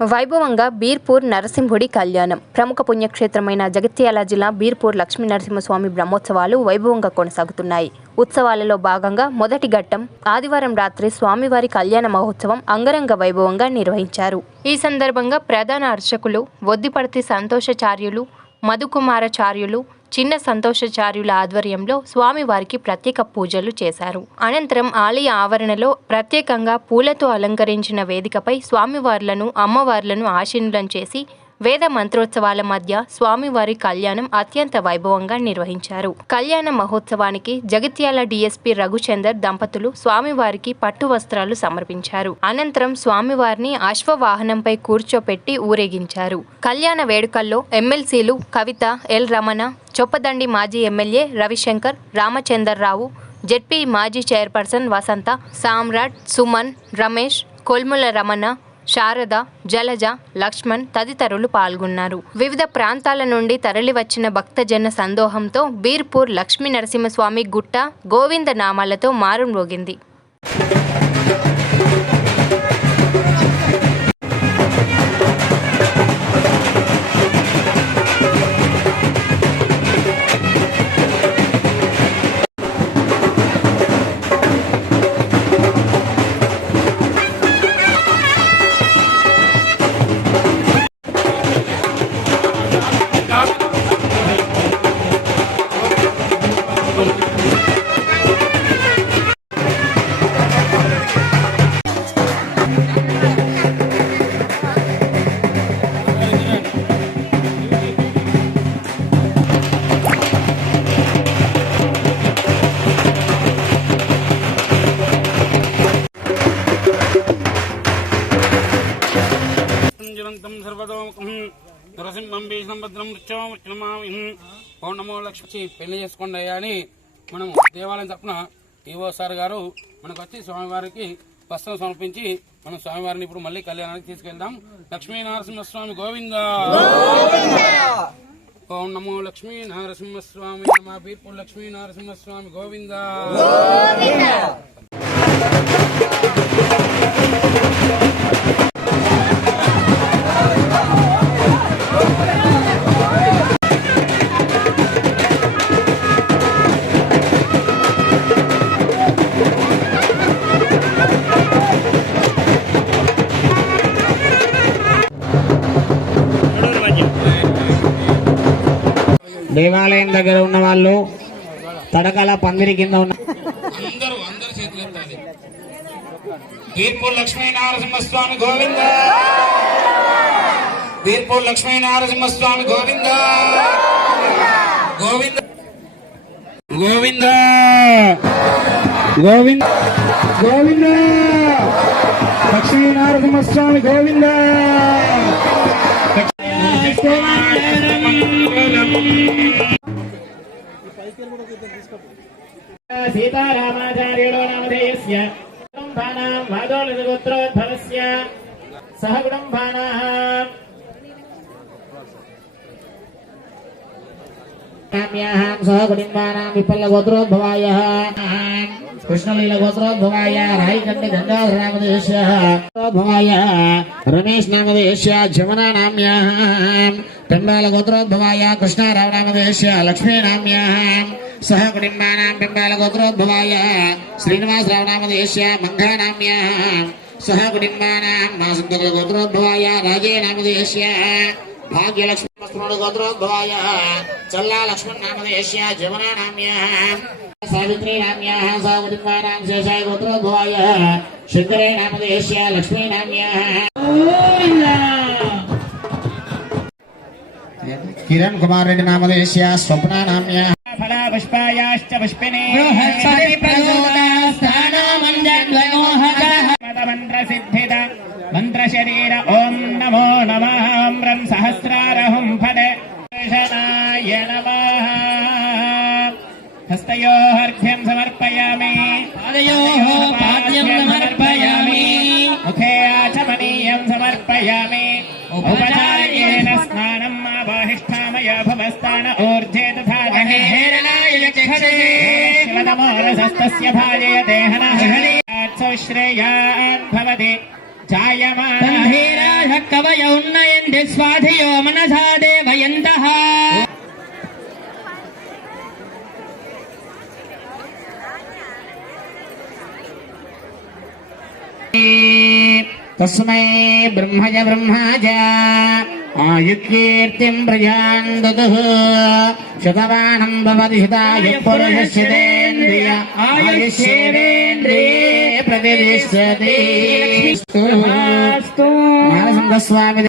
వైభవంగా బీర్పూర్ నరసింహుడి కళ్యాణం. ప్రముఖ పుణ్యక్షేత్రమైన జగిత్యాల జిల్లా బీర్పూర్ లక్ష్మీ నరసింహస్వామి బ్రహ్మోత్సవాలు వైభవంగా కొనసాగుతున్నాయి. ఉత్సవాలలో భాగంగా మొదటి ఘట్టం ఆదివారం రాత్రి స్వామివారి కళ్యాణ మహోత్సవం అంగరంగ వైభవంగా నిర్వహించారు. ఈ సందర్భంగా ప్రధాన అర్చకులు వొద్దిపర్తి సంతోషాచార్యులు, మధుకుమారాచార్యులు, చిన్న సంతోషాచార్యుల ఆధ్వర్యంలో స్వామివారికి ప్రత్యేక పూజలు చేశారు. అనంతరం ఆలయ ఆవరణలో ప్రత్యేకంగా పూలతో అలంకరించిన వేదికపై స్వామివార్లను, అమ్మవార్లను ఆశీనులను చేసి వేద మంత్రోత్సవాల మధ్య స్వామివారి కళ్యాణం అత్యంత వైభవంగా నిర్వహించారు. కళ్యాణ మహోత్సవానికి జగిత్యాల డీఎస్పీ రఘుచందర్ దంపతులు స్వామివారికి పట్టు వస్త్రాలు సమర్పించారు. అనంతరం స్వామివారిని అశ్వవాహనంపై కూర్చోపెట్టి ఊరేగించారు. కళ్యాణ వేడుకల్లో ఎమ్మెల్సీలు కవిత, ఎల్ రమణ, చొప్పదండి మాజీ ఎమ్మెల్యే రవిశంకర్, రామచందర్రావు, జెడ్పీ మాజీ చైర్పర్సన్ వసంత, సామ్రాట్, సుమన్, రమేష్, కొల్ముల రమణ, శారద, జలజ, లక్ష్మణ్ తదితరులు పాల్గొన్నారు. వివిధ ప్రాంతాల నుండి తరలివచ్చిన భక్తజన సందోహంతో బీర్పూర్ లక్ష్మీ నరసింహస్వామి గుట్ట గోవింద నామాలతో మారుమ్రోగింది. పౌర్ణమో లక్ష్మి పెళ్లి చేసుకోండి అయ్యా అని మనం దేవాలయం తరఫున ఈవో సార్ గారు మనకు వచ్చి స్వామివారికి వస్త్రం సమర్పించి మనం స్వామివారిని ఇప్పుడు మళ్ళీ కళ్యాణానికి తీసుకెళ్దాం. లక్ష్మీ నరసింహస్వామి గోవింద. పౌర్ణమో లక్ష్మీ నరసింహస్వామి మా బీర్పూర్ లక్ష్మీ నరసింహస్వామి గోవింద. దేవాలయం దగ్గర ఉన్న వాళ్ళు తడకల పందిరి కింద ఉన్న అందరూ చేతులు ఎత్తాలి. బీర్పూర్ లక్ష్మీ నరసింహస్వామి గోవింద. బీర్పూర్ లక్ష్మీ నరసింహస్వామి గోవింద. గోవింద గోవింద గోవింద గోవింద లక్ష్మీ నరసింహస్వామి గోవింద. సీతారామాచార్యులో నామధేయస్య కుటుంబానాం వాదోళగోత్రోద్భవస్య సహ కుటుంబానాః సహ కుటుంబానాం విపల్లగోత్రోద్భవాయ కృష్ణలీల గోత్రోద్భవాయ రాయికంటి గంగాధర నామధేయస్య గోత్రోద్భవాయ రమేష్ నామధేయస్య జమునా నామ్యాః పెంబాల గోత్రోద్భవాయ కృష్ణారావు నామధేయస్య లక్ష్మీ నామ్యాః సహ కుటుంబానాం పెంబాల గోత్రోద్భవాయ శ్రీనివాసరావు నామధేయస్య మంఘా నామ్యాః సహ కుటుంబానాం మాసుందర గోత్రోద్భవాయ రాజే నామధేయస్య భాగ్యలక్ష్మీ గోత్రోద్భవాయ చల్లా లక్ష్మణ్ నామధేయస్య జమునా నామ్యాః సావిత్రి నామ్యాః సహ కుటుంబానాం శేషాయ గోత్రోద్భవాయ శంకరే నామధేయస్య లక్ష్మీ నామ్యాః కిరణ్ కుమార్ రెడ్డి నామధేయస్య స్వప్నా నామ్యాః ఫలా పుష్పాయాశ్చ పుష్పినే మంత్ర సిద్ధిద మంత్ర శరీర ఓం నమో నమః బ్రహ్మ సహస్రారహం ఫలే దర్శనాయ నమః. హస్తయోర్ఘ్యం సమర్పయామి, పాదయోపాద్యం సమర్పయామి, ముఖే ఆచమనీయం సమర్పయామి. ఉపచార్యేణ స్నానం ఆవాహిష్ఠామయ భవస్థాన ఊర్ధ్వే తథా శివతమోరసస్తస్య భాజయతే హనః శ్రేయాన్ భవతి जायमानः कवयो उन्नयन्ति स्वाधियो मनसा देवयन्तः तस्मै ब्रह्मज ब्रह्माज आयुकीर्तिं प्रजान् ददुः शतमानं भवति शतायुः पुरुषस्येन्द्रिय आयुष्येवेन्द्रिये प्रतिष्ठति नारसिंहस्वामी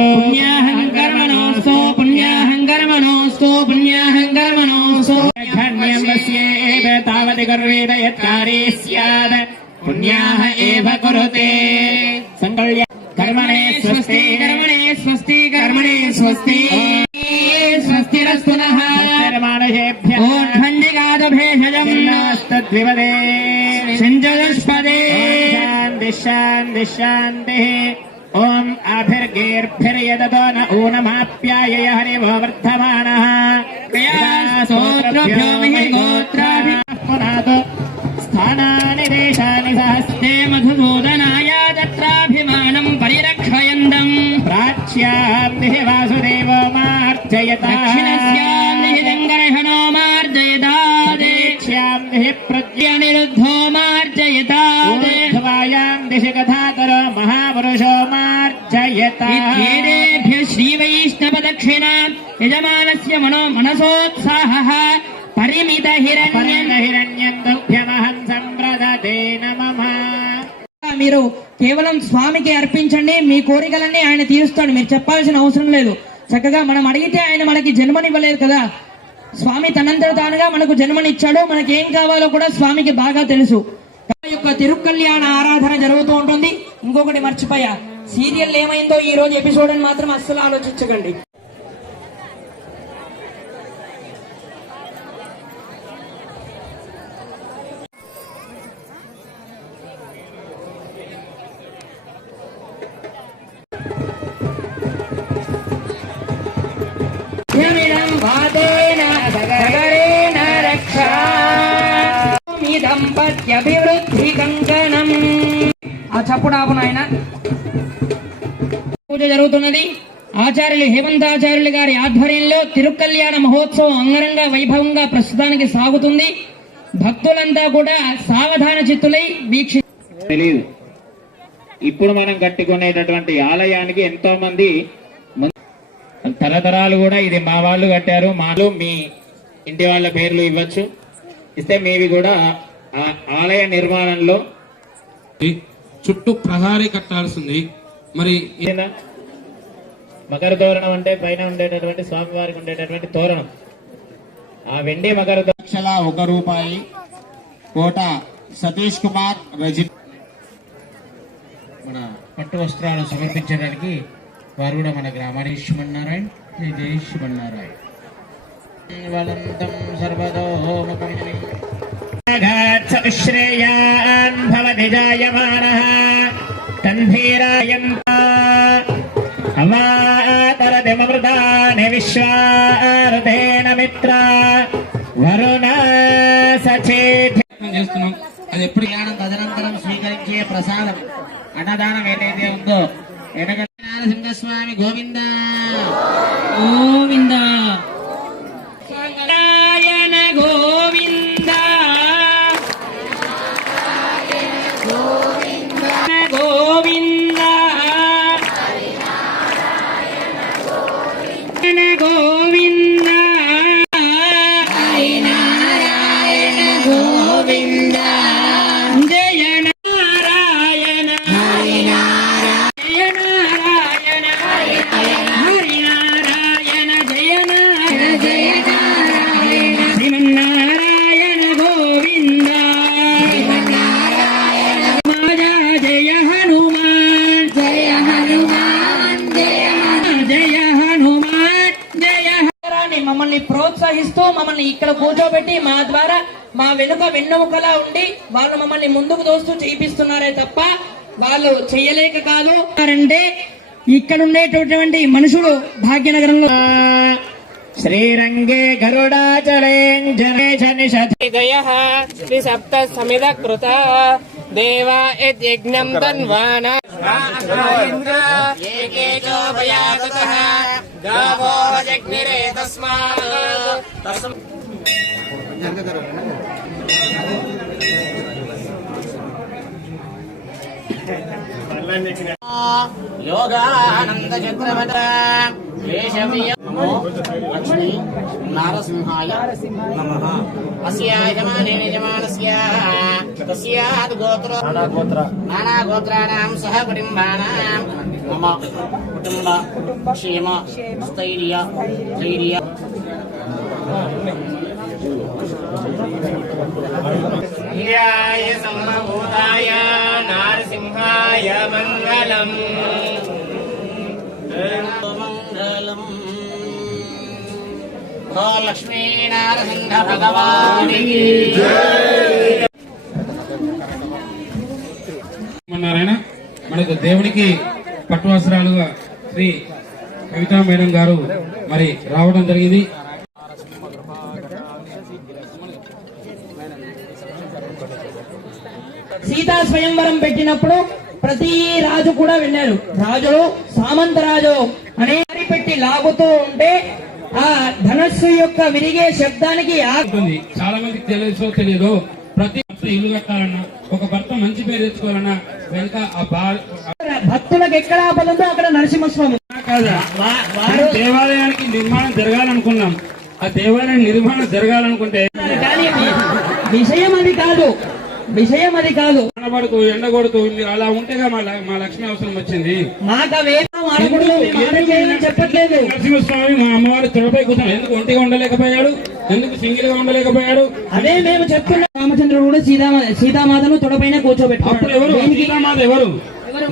पुण्याहङ्कर्मणोऽस्तु पुण्याहङ्कर्मणोऽस्तु पुण्याहङ्कर्मणोऽस्तु धन्यमस्येव तावत् कर्वेद यत्कार्ये स्यात् पुण्याः एव कुरुते सङ्कल्य कर्मणे स्वस्ति कर्मणे स्वस्ति कर्मणे स्वस्ति स्वस्तिरस्तु नः मानसेभ्यः ओष्ठण्डिकादभेषजम् नास्तद्विपदे सिञ्चदुष्पदे शान्तिः शान्तिः ओम आभिर्गेर्भिर्यदतो न ऊनमाप्यायय हरिवो वर्धमानः स्तोत्रभ्यो मिहि गोत्राभिः पुनातो स्थानानि देशानि सहस्ते मधुसूदनाय तत्राभिमानं परिरक्षयन्तम् प्राच्यां दिहि वासुदेवो मार्जयता दक्षिणस्यां निहि दङ्गर्हणो मार्जयता दक्षिण्यां दिहि प्रत्यनिरुद्धो मार्जयता ऊर्ध्वायां दिशि कथाकरो महापुरुषो मार्जयता इत्येतेभ्यः श्रीवैष्णवदक्षिणा यजमानस्य मनसोत्साहः परिमितहिरण्यं तुभ्यमहं सम्प्रदते नमः మీరు కేవలం స్వామికి అర్పించండి, మీ కోరికలన్నీ ఆయన తీరుస్తాడు, మీరు చెప్పాల్సిన అవసరం లేదు. చక్కగా మనం అడిగితే ఆయన మనకి జన్మనివ్వలేదు కదా, స్వామి తనంతట తానుగా మనకు జన్మనిచ్చాడు. మనకి ఏం కావాలో కూడా స్వామికి బాగా తెలుసు. యొక్క తిరుకల్యాణ ఆరాధన జరుగుతూ ఉంటుంది. ఇంకొకటి మర్చిపోయా, సీరియల్ ఏమైందో ఈ రోజు ఎపిసోడ్ అని మాత్రం అస్సలు ఆలోచించకండి. దంపత్యభివృద్ధి కంకణం. ఆ చప్పుడు ఆపు నాయన. పూజ జరుగుతున్నది. ఆచార్యులు హేమంతాచార్యులు గారి ఆధ్వర్యంలో తిరుకల్యాణ మహోత్సవం అంగరంగ వైభవంగా ప్రస్తుతానికి సాగుతుంది. భక్తులంతా కూడా సావధాన చిత్తులై తెలియదు. ఇప్పుడు మనం కట్టుకునేటటువంటి ఆలయానికి ఎంతో మంది తరతరాలు కూడా ఇది మా వాళ్ళు కట్టారు, మాలు మీ ఇంటి వాళ్ళ పేర్లు ఇవ్వచ్చు, ఇస్తే మీవి కూడా ఆ ఆలయ నిర్మాణంలో చుట్టూ ప్రహారీ కట్టాల్సింది. మరి మకర తోరణం అంటే పైన ఉండేటటువంటి స్వామివారికి ఉండేటటువంటి తోరణం, ఆ వెండి మకర లక్షల ₹1 కోట సతీష్ కుమార్ రజిత్ మన పట్టు వస్త్రాలు సమర్పించడానికి వారు కూడా మన గ్రామాన్ని శ్రీమన్నారాయణ జయ శ్రీమన్నారాయణ వలంతం సర్వదో శ్రేయాన్ భవతి జాయమానః తంధీరాయంతా అవాతరదిమృతాని విశ్వారుధేన మిత్ర వరుణ సచేత్ చేస్తున్నాం. అది ఎప్పుడు జ్ఞానం తదనంతరం స్వీకరించే ప్రసాదం అన్నదానం ఏదైతే ఉందో నరసింహస్వామి గోవింద గోవింద నారాయణ గోవింద గోవింద గోవింద హరినారాయణ గోవింద జయ నారాయణ జయ నారాయణ హరినారాయణ జయ నారాయణ జయ నారాయణ శ్రీమన్నారాయణ గోవింద మాజా జయ హనుమాన్ జయ హనుమాన్ జయ జయ హనుమాన్ జయ మమ్మల్ని ప్రోత్సహిస్తూ మమ్మల్ని ఇక్కడ కూర్చోబెట్టి మా ద్వారా మా వెనుక వెన్నెముకలా ఉండి వాళ్ళు మమ్మల్ని ముందుకు దోస్తూ చేయిస్తున్నారే తప్ప వాళ్ళు చెయ్యలేక కాదు. అంటే ఇక్కడ ఉండేటటువంటి మనుషులు భాగ్యనగరంలో श्रीरंगे गरुडाचलेञ्जने निषधि जयः त्रिसप्त समिद कृत देवा यज्ञं तन्वाना एके च भयातः गावो जग्निरे तस्मात् योगानंद चक्रवट वेशव्य लक्ष्मी नारसिंहाय नमः अस्या यजमाने यजमानस्य तस्याद् गोत्र नाना गोत्राणां सह कुटुम्बानां मम कुटुम्ब क्षेम स्थैर्य धैर्य य सम्भूताय नारसिंहाय मङ्गलम् मङ्गलम् ओ लक्ष्मी नारसिंह भगवानी నారాయణ మనకు దేవునికి పట్టు వస్త్రాలుగా శ్రీ కవితా మేడం గారు మరి రావడం జరిగింది. సీతా స్వయంవరం పెట్టినప్పుడు ప్రతి రాజు కూడా వెళ్ళారు. రాజులు సామంతరాజు అనే పెట్టి లాగుతూ ఉంటే ఆ ధనస్సు యొక్క విరిగే శబ్దానికి చాలా మందికి తెలుసో తెలియదు, ప్రతి ఇల్లు కట్టాలన్నా ఒక భర్త మంచి పేరు తెచ్చుకోవాలన్నా వెనక ఆ భక్తులకు ఎక్కడ ఆపదంతో అక్కడ నరసింహస్వామి కాదా. దేవాలయానికి నిర్మాణం జరగాలనుకున్నాం, ఆ దేవాలయం నిర్మాణం జరగాలనుకుంటే కానీ విషయం అది కాదు అనబడుతూ ఎండగొడుతూ అలా ఉంటేగా మా లక్ష్మి అవసరం వచ్చింది. మాకు చెప్పట్లేదు. నరసింహస్వామి మా అమ్మవారి తొడపై కూర్చొని ఎందుకు ఒంటిగా ఉండలేకపోయాడు, ఎందుకు సింగిల్ గా ఉండలేకపోయాడు? అదే మేము చెప్తున్నాం. రామచంద్రుడు కూడా సీతామాతను తొడపైన కూర్చోబెట్టాడు. అప్పుడు ఎవరు సీతామాత ఎవరు?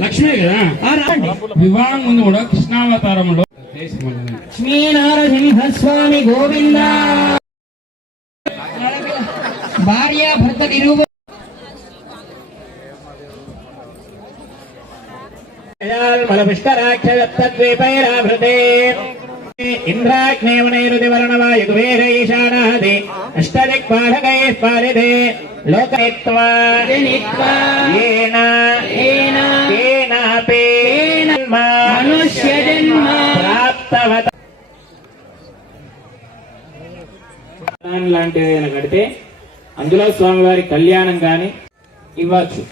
లక్ష్మి కదా. వివాహం ముందు కూడా కృష్ణావతారంలో లక్ష్మీ నారసింహస్వామి గోవింద. భార్య భర్త నిరూప పుష్కరాక్షరద్వీపైరాభృతే ఇంద్రాగ్నేవనైరుదివర్ణవాయువేర ఈశానాది అష్టదిక్పాలకైః పాలితే లోకయిత్వా ఏనాపి మనుష్యజన్మ ప్రాప్తవత లాంటిది ఏదైనా కడితే అందులో స్వామివారి కళ్యాణం కానీ ఇవ్వచ్చు.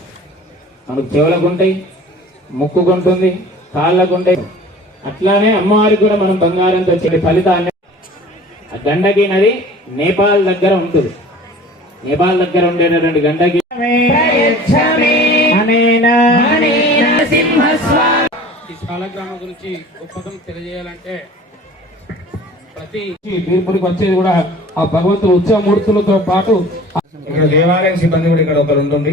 మనకు చెవులకుంటాయి, ముక్కుకుంటుంది, కాళ్ళకుంటాయి. అట్లానే అమ్మవారికి కూడా మనం బంగారంతో చెడు ఫలితాన్ని. గండకి నది నేపాల్ దగ్గర ఉంటుంది. నేపాల్ దగ్గర ఉండేటటువంటి గండకి ఈ సాలగ్రామం గురించి గొప్పతనం తెలియజేయాలంటే ప్రతి తీర్పుడికి వచ్చేది కూడా ఆ భగవంతుడు ఉత్సవమూర్తులతో పాటు ఇక్కడ దేవాలయం సిబ్బంది కూడా ఇక్కడ ఒకరు ఉంటుంది.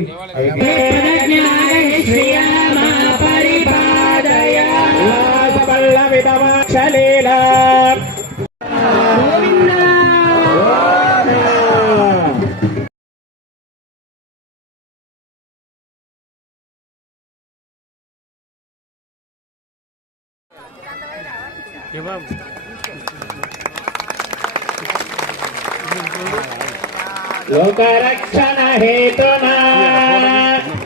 లోకరక్షణ హేతునా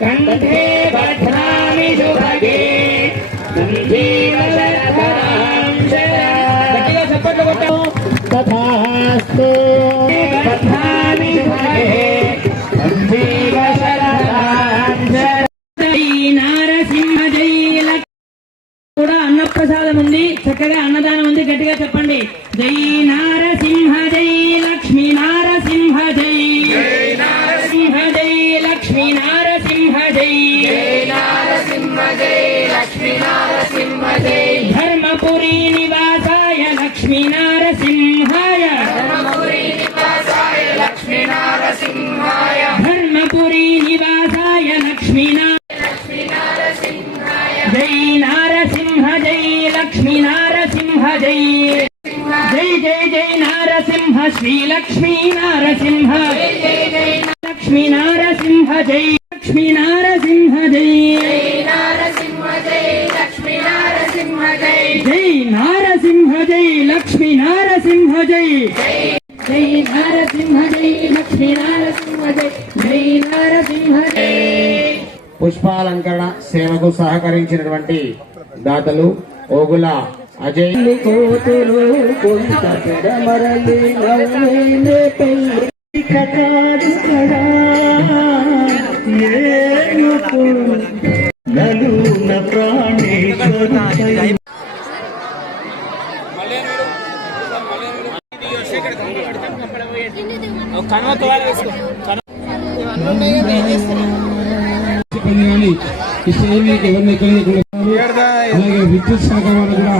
కంఠే బధ్నామి శుభగే సంజీవ శరధరాం గట్టిగా చప్పట్లు కొట్టాము. తథాస్తు బధ్నామి శుభగే సంజీవ శరధరాం నారసింహ జై. కూడా అన్నప్రసాదం ఉంది, చక్కగా అన్నదానం ఉంది. గట్టిగా చెప్పండి. జై నారసింహ జై లక్ష్మీ నారసింహ జై. నారసింహ జై లక్ష్మీ నారసింహ జై. నారసింహ జై లక్ష్మీ నారసింహ జై. ధర్మపురి నివాసాయ లక్ష్మీ నారసింహాయ. ధర్మపురి నివాసాయ లక్ష్మీ నారసింహాయ. ధర్మపురి నివాసాయ లక్ష్మీ జై నారసింహ జై లక్ష్మీ నారసింహ జై. జై జై జై నారసింహ శ్రీ లక్ష్మీ నారసింహ. లక్ష్మీ నారసింహ జై. లక్ష్మీ నారసింహ జై. నారసింహ జై లక్ష్మీ నారసింహ జై. జై నారసింహ జై లక్ష్మీ నారసింహ నారసింహ జై జై నారసింహ జై లక్ష్మీ నారసింహ జై జై నారసింహ జై. పుష్పాలంకరణ సేవకు సహకరించినటువంటి దాతలు ఓగుల అజయ్, కోతులు కొంత పెడమరలి నవ్వేనే పెళ్ళి కటాడు కడా ఏనుకు నలున ప్రాణేశ్వరుడై. కానీ ఈ స్టేజ్ మీద ఎవరిని ఎక్కడ అలాగే విద్యుత్ శాఖ వాళ్ళు కూడా